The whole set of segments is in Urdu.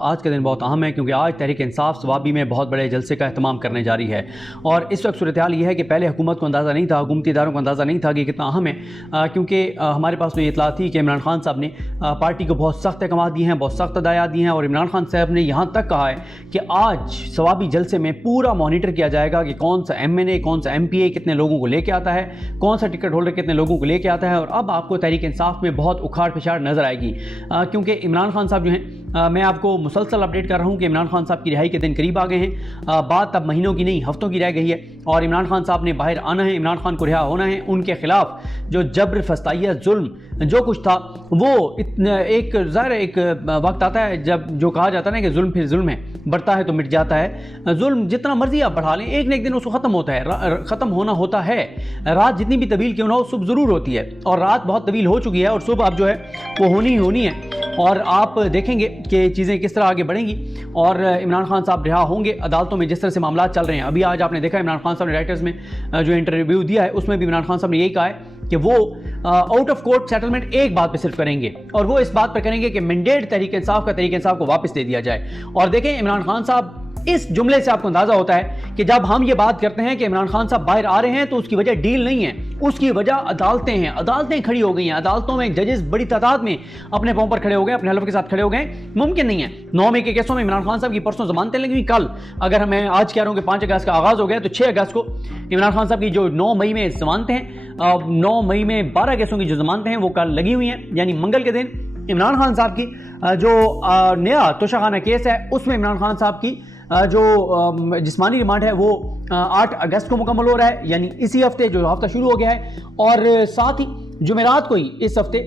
آج کا دن بہت اہم ہے کیونکہ آج تحریک انصاف صوابی میں بہت بڑے جلسے کا اہتمام کرنے جا رہی ہے، اور اس وقت صورتحال یہ ہے کہ پہلے حکومت کو اندازہ نہیں تھا، حکومتی اداروں کو اندازہ نہیں تھا کہ کتنا اہم ہے، کیونکہ ہمارے پاس تو یہ اطلاع تھی کہ عمران خان صاحب نے پارٹی کو بہت سخت احکامات دیے ہیں، بہت سخت ہدایات دی ہیں، اور عمران خان صاحب نے یہاں تک کہا ہے کہ آج صوابی جلسے میں پورا مانیٹر کیا جائے گا کہ کون سا ایم این اے، کون سا ایم پی اے کتنے لوگوں کو لے کے آتا ہے، کون سا ٹکٹ ہولڈر کتنے لوگوں کو لے کے آتا ہے، اور اب آپ کو تحریک انصاف میں بہت اکھاڑ پچھاڑ نظر آئے گی، کیونکہ عمران خان صاحب جو ہیں، میں آپ کو مسلسل اپڈیٹ کر رہا ہوں کہ عمران خان صاحب کی رہائی کے دن قریب آ گئے ہیں، بات اب مہینوں کی نہیں ہفتوں کی رہ گئی ہے، اور عمران خان صاحب نے باہر آنا ہے، عمران خان کو رہا ہونا ہے، ان کے خلاف جو جبر، فسطائیہ، ظلم جو کچھ تھا وہ ایک ظاہر ایک وقت آتا ہے جب جو کہا جاتا ہے نا کہ ظلم پھر ظلم ہے، بڑھتا ہے تو مٹ جاتا ہے، ظلم جتنا مرضی آپ بڑھا لیں ایک نہ ایک دن اس کو ختم ہوتا ہے، ختم ہونا ہوتا ہے، رات جتنی بھی طویل کیوں نہ ہو صبح ضرور ہوتی ہے، اور رات بہت طویل ہو چکی ہے اور صبح اب جو ہے وہ ہونی ہی ہونی ہے، اور آپ دیکھیں گے کہ چیزیں کس طرح آگے بڑھیں گی، اور عمران خان صاحب رہا ہوں گے عدالتوں میں جس طرح سے معاملات چل رہے ہیں۔ ابھی آج آپ نے دیکھا عمران خان صاحب نے رائٹرز میں جو انٹرویو دیا ہے اس میں بھی عمران خان صاحب نے یہی کہا ہے کہ وہ آؤٹ آف کورٹ سیٹلمنٹ ایک بات پہ صرف کریں گے، اور وہ اس بات پہ کریں گے کہ مینڈیٹ تحریک انصاف کا تحریک انصاف کو واپس دے دیا جائے، اور دیکھیں عمران خان صاحب اس جملے سے آپ کو اندازہ ہوتا ہے کہ جب ہم یہ بات کرتے ہیں کہ عمران خان صاحب باہر آ رہے ہیں تو اس کی وجہ ڈیل نہیں ہے، اس کی وجہ عدالتیں ہیں، عدالتیں کھڑی ہو گئی ہیں، عدالتوں میں ججز بڑی تعداد میں اپنے پاؤں پر کھڑے ہو گئے، اپنے حلف کے ساتھ کھڑے ہو گئے، ممکن نہیں ہے 9 مئی کے کیسوں میں عمران خان صاحب کی پرسوں ضمانتیں لگی ہوئی، کل اگر میں آج کہہ رہا ہوں کہ 5 اگست کا آغاز ہو گیا تو 6 اگست کو عمران خان صاحب کی جو 9 مئی میں ضمانتیں ہیں، 9 مئی میں 12 کیسوں کی جو ضمانتیں ہیں وہ کل لگی ہوئی ہیں، یعنی منگل کے دن عمران خان صاحب کی جو نیا توشہ خانہ کیس ہے اس میں عمران خان صاحب کی جو جسمانی ریمانڈ ہے وہ 8 اگست کو مکمل ہو رہا ہے، یعنی اسی ہفتے جو ہفتہ شروع ہو گیا ہے، اور ساتھ ہی جمعرات کو ہی اس ہفتے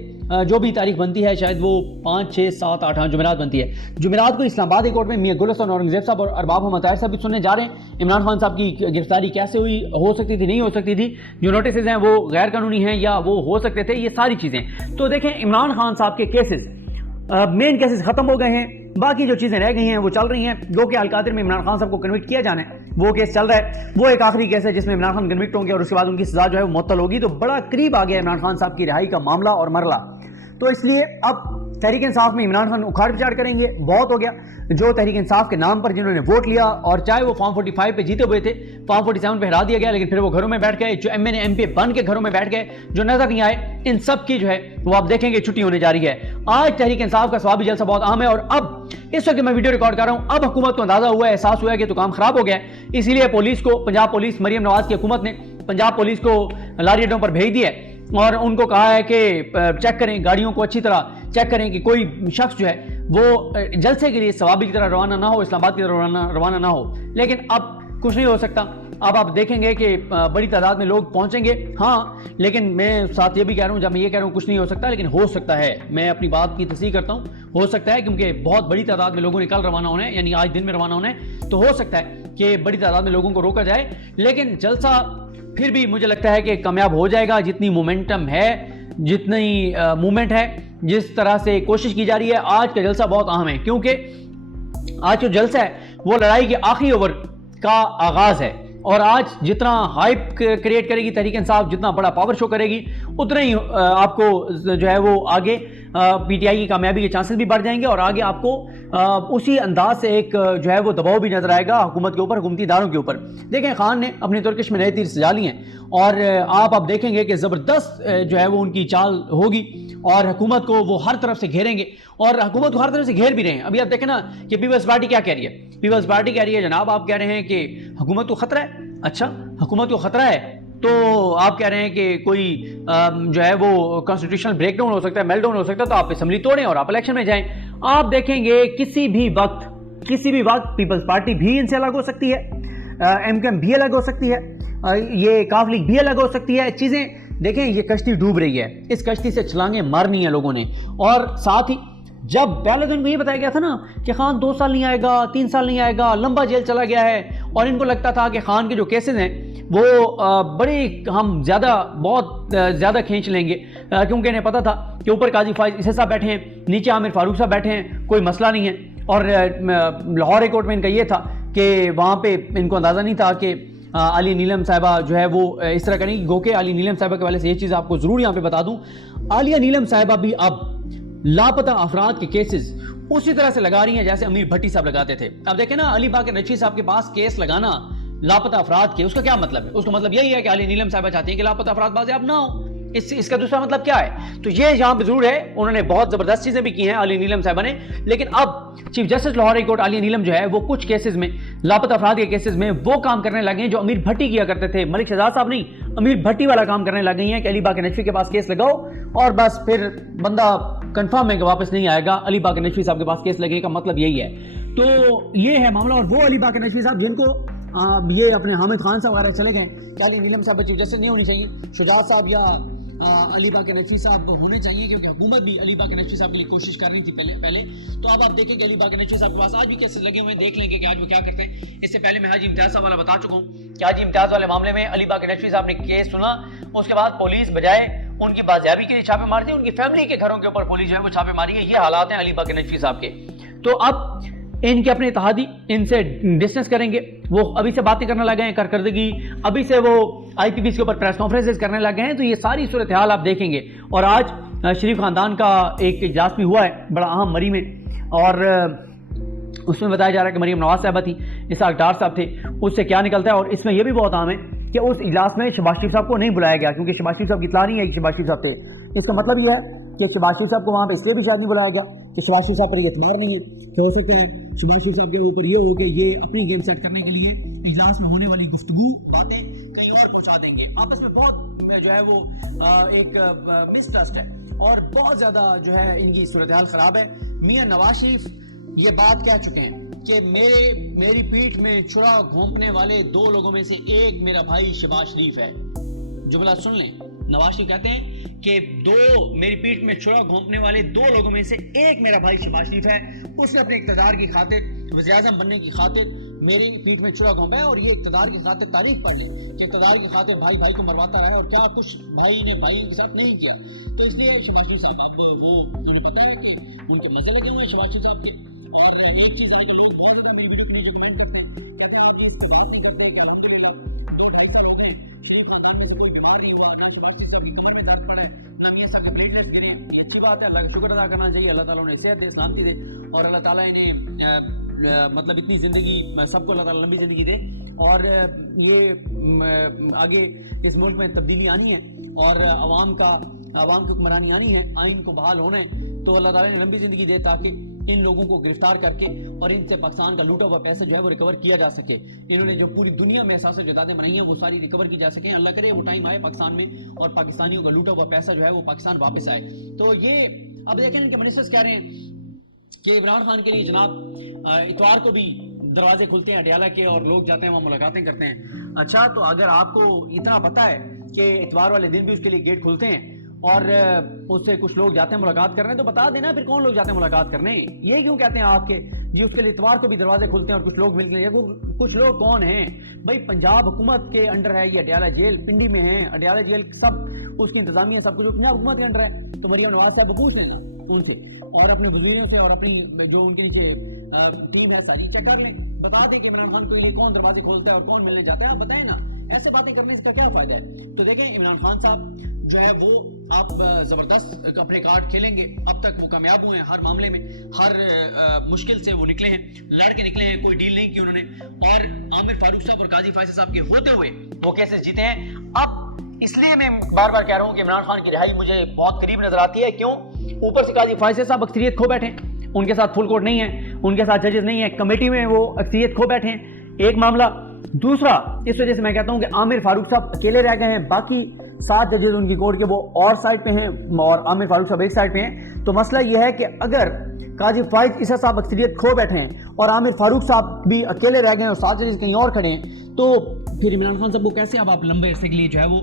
جو بھی تاریخ بنتی ہے شاید وہ 5 6 7 8 جمعرات بنتی ہے، جمعرات کو اسلام آباد کورٹ میں میاں گل حسن اورنگزیب صاحب اور ارباب محمد طاہر صاحب بھی سننے جا رہے ہیں، عمران خان صاحب کی گرفتاری کیسے ہوئی، ہو سکتی تھی نہیں ہو سکتی تھی، جو نوٹسز ہیں وہ غیر قانونی ہیں یا وہ ہو سکتے تھے، یہ ساری چیزیں تو دیکھیں عمران خان صاحب کے کیسز مین کیسز ختم ہو گئے ہیں، باقی جو چیزیں رہ گئی ہیں وہ چل رہی ہیں، گو کہ القادر میں عمران خان صاحب کو کنوکٹ کیا جانا ہے وہ کیس چل رہا ہے، وہ ایک آخری کیس ہے جس میں عمران خان کنوکٹ ہوں گے اور اس کے بعد ان کی سزا جو ہے وہ معطل ہوگی، تو بڑا قریب آ گیا عمران خان صاحب کی رہائی کا معاملہ اور مرحلہ، تو اس لیے اب تحریک انصاف میں عمران خان اکھاڑ پچاڑ کریں گے، بہت ہو گیا، جو تحریک انصاف کے نام پر جنہوں نے ووٹ لیا اور چاہے وہ فارم 45 پہ جیتے ہوئے تھے، فارم 47 پہ ہرا دیا گیا لیکن پھر وہ گھروں میں بیٹھ گئے، جو M N A M P A بن کے گھروں میں بیٹھ گئے، جو نظر نہیں آئے، ان سب کی جو ہے وہ آپ دیکھیں گے چھٹی ہونے جا رہی ہے۔ آج تحریک انصاف کا صوابی جلسہ بہت اہم ہے، اور اب اس وقت میں ویڈیو ریکارڈ کر رہا ہوں، اب حکومت کو اندازہ ہوا ہے، احساس ہوا ہے کہ تو کام خراب ہو گیا ہے، اسی لیے پولیس کو، پنجاب پولیس، مریم نواز کی حکومت نے پنجاب پولیس کو لاری اڈوں پر بھیج دیا ہے، اور ان کو کہا ہے کہ چیک کریں گاڑیوں کو، اچھی طرح چیک کریں کہ کوئی شخص جو ہے وہ جلسے کے لیے صوابی کی طرح روانہ نہ ہو، اسلام آباد کی طرح روانہ نہ ہو، لیکن اب کچھ نہیں ہو سکتا، اب آپ دیکھیں گے کہ بڑی تعداد میں لوگ پہنچیں گے، ہاں لیکن میں ساتھ یہ بھی کہہ رہا ہوں، جب میں یہ کہہ رہا ہوں کچھ نہیں ہو سکتا، لیکن ہو سکتا ہے، میں اپنی بات کی تصحیح کرتا ہوں، ہو سکتا ہے کیونکہ بہت بڑی تعداد میں لوگوں نے کل روانہ ہونا ہے، یعنی آج دن میں روانہ ہونا ہے، تو ہو سکتا ہے کہ بڑی تعداد میں لوگوں کو روکا جائے، لیکن جلسہ پھر بھی مجھے لگتا ہے کہ کامیاب ہو جائے گا، جتنی مومنٹم ہے، جتنی مومنٹ ہے، جس طرح سے کوشش کی جا رہی ہے۔ آج کا جلسہ بہت اہم ہے کیونکہ آج جو جلسہ ہے وہ لڑائی کے آخری اوور کا آغاز ہے، اور آج جتنا ہائپ کریٹ کرے گی تحریک انصاف، جتنا بڑا پاور شو کرے گی، اتنا ہی آپ کو جو ہے وہ آگے پی ٹی آئی کی کامیابی کے چانسز بھی بڑھ جائیں گے، اور آگے آپ کو اسی انداز سے ایک جو ہے وہ دباؤ بھی نظر آئے گا حکومت کے اوپر، حکومتی اداروں کے اوپر۔ دیکھیں خان نے اپنی ترکش میں نئے تیر سجا لی ہیں، اور آپ اب دیکھیں گے کہ زبردست جو ہے وہ ان کی چال ہوگی، اور حکومت کو وہ ہر طرف سے گھیریں گے، اور حکومت کو ہر طرف سے گھیر بھی رہے ہیں۔ ابھی آپ دیکھیں نا کہ پیپلز پارٹی کیا کہہ رہی ہے، پیپلز پارٹی کہہ رہی ہے جناب آپ کہہ رہے ہیں کہ حکومت کو خطرہ ہے، اچھا حکومت کو خطرہ ہے تو آپ کہہ رہے ہیں کہ کوئی جو ہے وہ کانسٹیٹیوشنل بریک ڈاؤن ہو سکتا ہے، میلٹ ڈاؤن ہو سکتا ہے، تو آپ اسمبلی توڑیں اور آپ الیکشن میں جائیں۔ آپ دیکھیں گے کسی بھی وقت پیپلز پارٹی بھی ان سے الگ ہو سکتی ہے، ایم کیو ایم بھی الگ ہو سکتی ہے، یہ کاف لیگ بھی الگ ہو سکتی ہے، چیزیں دیکھیں یہ کشتی ڈوب رہی ہے، اس کشتی سے چھلانگیں مارنی ہیں لوگوں نے، اور ساتھ ہی جب پہلے دن کو یہ بتایا گیا تھا نا کہ خان 2 سال نہیں آئے گا، 3 سال نہیں آئے گا، لمبا جیل چلا گیا ہے، اور ان کو لگتا تھا کہ خان کے جو کیسز ہیں وہ بڑے ہم بہت زیادہ کھینچ لیں گے، کیونکہ انہیں پتا تھا کہ اوپر قاضی فائز عیسی صاحب بیٹھے ہیں، نیچے عامر فاروق صاحب بیٹھے ہیں، کوئی مسئلہ نہیں ہے، اور لاہور ہائی کورٹ میں ان کا یہ تھا کہ وہاں پہ ان کو اندازہ نہیں تھا کہ علی نیلم صاحبہ جو ہے وہ اس طرح کریں گی، گو کہ علی نیلم صاحبہ کے والے سے یہ چیز آپ کو ضرور یہاں پہ بتا دوں، عالیہ نیلم صاحبہ بھی اب لاپتہ افراد کے کیسز اسی طرح سے لگا رہی ہیں جیسے امیر بھٹی صاحب لگاتے تھے. اب دیکھیں نا, علی باقر نقوی صاحب کے پاس کیس لگانا لاپتہ افراد کے, اس کا کیا مطلب ہے؟ اس کا مطلب یہی ہے کہ علی نیلم صاحبہ چاہتی ہیں کہ لاپتہ افراد بازیاب نہ ہو. اس کا دوسرا مطلب کیا ہے؟ تو یہ یہاں پہ ضرور ہے, انہوں نے بہت زبردست چیزیں بھی کی ہیں علی نیلم صاحبہ نے, لیکن اب chief justice Lahore high court Ali Neelum جو ہے وہ کچھ کیسز میں, لاپتہ افراد کے کیسز میں وہ کام کرنے لگے ہیں جو امیر بھٹی کیا کرتے تھے. ملک شہزاد صاحب نہیں, امیر بھٹی والا کام کرنے لگ گئی ہیں کہ علی باقر نقوی کے پاس کیس لگاؤ اور بس پھر بندہ کنفرم ہے کہ واپس نہیں آئے گا. علی باقر نقوی صاحب کے پاس کیس لگے کا مطلب یہی ہے. تو یہ ہے معاملہ. اور وہ علی باقر نقوی صاحب جن کو یہ اپنے حامد خان صاحب وغیرہ چلے گئے کہ علی نیلم صاحب چیف جسٹس نہیں ہونی چاہیے, شجاعت صاحب یا علی باقر نقوی صاحب ہونے چاہیے, کیونکہ حکومت بھی علی باقر نقوی صاحب کے لیے کوشش کر رہی تھی پہلے. تو اب آپ دیکھیں کہ علی باقر نقوی صاحب کے پاس آج بھی کیسز لگے ہوئے ہیں, دیکھ لیں گے کہ آج وہ کیا کرتے ہیں. اس سے پہلے میں حاجی امتیاز صاحب والا بتا چکا ہوں کہ حاجی امتیاز والے معاملے میں علی باقر نقوی صاحب نے کیس سنا, اس کے بعد پولیس بجائے ان کی بازیابی کے لیے چھاپے مارتی ہے, ان کی فیملی کے گھروں کے اوپر پولیس جو ہے وہ چھاپے ماری ہے. یہ حالات ہیں علی باقر نقوی صاحب کے. تو اب ان کے اپنے اتحادی ان سے ڈسٹنس کریں گے, وہ ابھی سے باتیں کرنے لگے ہیں, کارکردگی ابھی سے وہ آئی پی پی کے اوپر پریس کانفرنسز کرنے لگے ہیں. تو یہ ساری صورتحال آپ دیکھیں گے. اور آج شریف خاندان کا ایک اجلاس بھی ہوا ہے بڑا اہم مری میں, اور اس میں بتایا جا رہا ہے کہ مریم نواز صاحبہ تھی, اسحاق ڈار صاحب تھے, اس سے کیا نکلتا ہے. اور اس میں یہ بھی بہت اہم ہے کہ اس اجلاس میں شہباز شریف صاحب کو نہیں بلایا گیا, کیونکہ شہباز شریف صاحب کی اطلاع نہیں ہے کہ شہباز شریف صاحب تھے. اس کا مطلب یہ ہے کہ شہباز شریف صاحب کو وہاں پہ اس لیے بھی شاید نہیں بلایا گیا کہ شہباز شریف صاحب پر یہ اعتبار نہیں ہے کہ ہو سکتا ہے شہباز شریف صاحب کے اوپر یہ ہو کہ یہ اپنی گیم سیٹ کرنے کے لیے اجلاس میں ہونے والی گفتگو باتیں کہیں اور پہنچا دیں گے. آپس میں بہت جو ہے وہ ایک مس ٹرسٹ ہے اور بہت زیادہ جو ہے ان کی صورتحال خراب ہے. میاں نواز شریف یہ بات کہہ چکے ہیں کہ میری پیٹھ میں چھرا گھونپنے والے دو لوگوں میں سے ایک میرا بھائی شہباز شریف ہے. جملہ سن لیں, نواز شریف کہتے ہیں کہ میری پیٹھ میں چھرا گھونپنے والے دو لوگوں میں سے ایک میرا بھائی شہباز شریف ہے. اس نے اپنے اقتدار کی خاطر, وزیر اعظم بننے کی خاطر میری پیٹھ میں چھرا گھونپا ہے. اور یہ اقتدار کی خاطر تعریف پڑھ لیں کہ اقتدار کی خاطر بھائی کو مرواتا ہے, اور کیا کچھ بھائی نے بھائی کے ساتھ نہیں کیا. تو اس لیے شہباز شریف صاحب آپ کو پتا ہے کہ ان کے مزے لگے ہوئے ہیں شہباز شریف صاحب کے. اور ایک چیز ہے کہ لوگ بہت زیادہ مجبوری میں جو کمنٹ کرتے ہیں کہ اس کا بات نہیں کرتا کہ الحمدللہ اور ایک ساتھ ہوتے ہیں شریف خاندان میں سے کوئی بیمار نہیں ہوا, نہ شہباز شریف صاحب کی کمر میں درد پڑا ہے, نہ میاں صاحب کے پلیٹلیٹس گرے ہیں. یہ اچھی بات ہے, اللہ کا شکر ادا کرنا چاہیے. اللہ تعالیٰ نے صحت دے, سلامتی دے, اور اللہ تعالیٰ انہیں مطلب اتنی زندگی, سب کو اللہ تعالیٰ لمبی زندگی دے. اور یہ آگے اس ملک میں تبدیلی آنی ہے اور عوام کو حکمرانی آنی ہے, آئین کو بحال ہونا ہے. تو اللہ تعالیٰ نے لمبی زندگی دے تاکہ ان لوگوں کو گرفتار کر کے اور ان سے پاکستان کا لوٹا ہوا پیسہ جو ہے وہ ریکور کیا جا سکے. انہوں نے جو پوری دنیا میں احساس جدادیں بنائی ہیں وہ ساری ریکور کی جا سکیں. اللہ کرے وہ ٹائم آئے پاکستان میں اور پاکستانیوں کا لوٹا ہوا پیسہ جو ہے وہ پاکستان واپس آئے. تو یہ اب دیکھیں ان کے منسٹرز کہہ رہے ہیں کہ عمران خان کے لیے جناب اتوار کو بھی دروازے کھلتے ہیں اڈیالہ کے اور لوگ جاتے ہیں وہاں ملاقاتیں کرتے ہیں. اچھا, تو اگر آپ کو اتنا پتہ ہے کہ اتوار والے دن بھی اس کے لیے گیٹ کھلتے ہیں اور اس سے کچھ لوگ جاتے ہیں ملاقات کرنے, تو بتا دینا پھر کون لوگ جاتے ہیں ملاقات کرنے. یہ کیوں کہتے ہیں آپ کے جی اس کے لیے اتوار کو بھی دروازے کھلتے ہیں اور کچھ لوگ ملتے ہیں. کچھ لوگ کون ہیں بھائی؟ پنجاب حکومت کے انڈر ہے یہ اڈیالہ جیل, پنڈی میں ہیں اڈیالہ جیل, سب اس کی انتظامیہ سب کچھ پنجاب حکومت کے انڈر ہے. تو مریم نواز صاحب پوچھ لینا ان سے اور اپنے وزیروں سے اور اپنی جو ان کے نیچے ٹیم ہے ساری چیک کر لیں, بتا دیں کہ عمران خان کے لیے کون دروازے کھولتا ہے اور کون ملنے جاتا ہے. آپ بتائیں نا, ایسے باتیں کرنے کا کیا فائدہ ہے؟ تو دیکھیں عمران خان صاحب جو ہے وہ آپ زبردست اپنے کارڈ کھیلیں گے. اب تک وہ کامیاب ہوئے ہیں ہر معاملے میں, ہر مشکل سے وہ نکلے ہیں, لڑ کے نکلے ہیں, کوئی ڈیل نہیں کی انہوں نے. اور عامر فاروق صاحب اور قاضی فیصل صاحب کے ہوتے ہوئے وہ کیسز جیتے ہیں. اب اس لیے میں بار بار کہہ رہا ہوں کہ عمران خان کی رہائی مجھے بہت قریب نظر آتی ہے. کیوں؟ اوپر سے قاضی فیصل صاحب اکثریت کھو بیٹھے ہیں, ان کے ساتھ فل کورٹ نہیں ہے, ان کے ساتھ ججز نہیں ہے, کمیٹی میں وہ اکثریت کھو بیٹھے ہیں. ایک معاملہ. دوسرا, اس وجہ سے میں کہتا ہوں کہ عامر فاروق صاحب اکیلے رہ گئے ہیں, باقی 7 ججز ان کی کورٹ کے وہ اور سائڈ پہ ہیں اور عامر فاروق صاحب ایک سائڈ پہ ہیں. تو مسئلہ یہ ہے کہ اگر قاضی فائز عیسیٰ صاحب اکثریت کھو بیٹھے ہیں اور عامر فاروق صاحب بھی اکیلے رہ گئے ہیں اور 7 ججز کہیں اور کھڑے ہیں, تو پھر عمران خان صاحب کو کیسے اب آپ لمبے عرصے کے لیے جو ہے وہ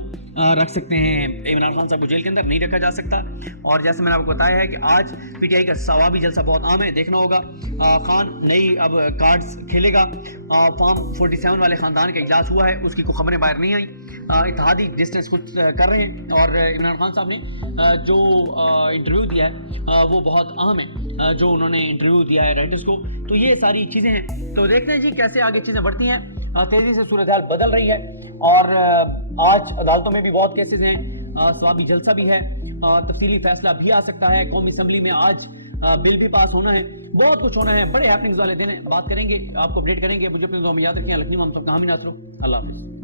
رکھ سکتے ہیں؟ عمران خان صاحب کو جیل کے اندر نہیں رکھا جا سکتا. اور جیسے میں نے آپ کو بتایا ہے کہ آج پی ٹی آئی کا ثوابی جلسہ بہت عام ہے, دیکھنا ہوگا. خان نئی اب کارڈز کھیلے گا. فارم 47 والے خاندان کا اجلاس ہوا ہے, اس کی کوئی خبریں باہر نہیں آئیں. اتحادی ڈسٹنس خود کر رہے ہیں اور عمران خان صاحب نے جو انٹرویو دیا ہے وہ بہت اہم ہے, جو انہوں نے انٹرویو دیا ہے رائٹرز کو. تو یہ ساری چیزیں ہیں. تو دیکھتے ہیں جی کیسے آگے چیزیں بڑھتی ہیں. تیزی سے صورتحال بدل رہی ہے اور آج عدالتوں میں بھی بہت کیسز ہیں. ثوابی جلسہ بھی ہے، تفصیلی فیصلہ بھی آ سکتا ہے، قومی اسمبلی میں آج بل بھی پاس ہونا ہے، بہت کچھ ہونا ہے، بڑے ہیپننگز والے دن ہیں، بات کریں گے، آپ کو اپڈیٹ کریں گے۔ مجھے اپنے دعا میں یاد رکھیں۔ الکھنی ہم سب کا حامی ناصر ہو۔ اللہ حافظ۔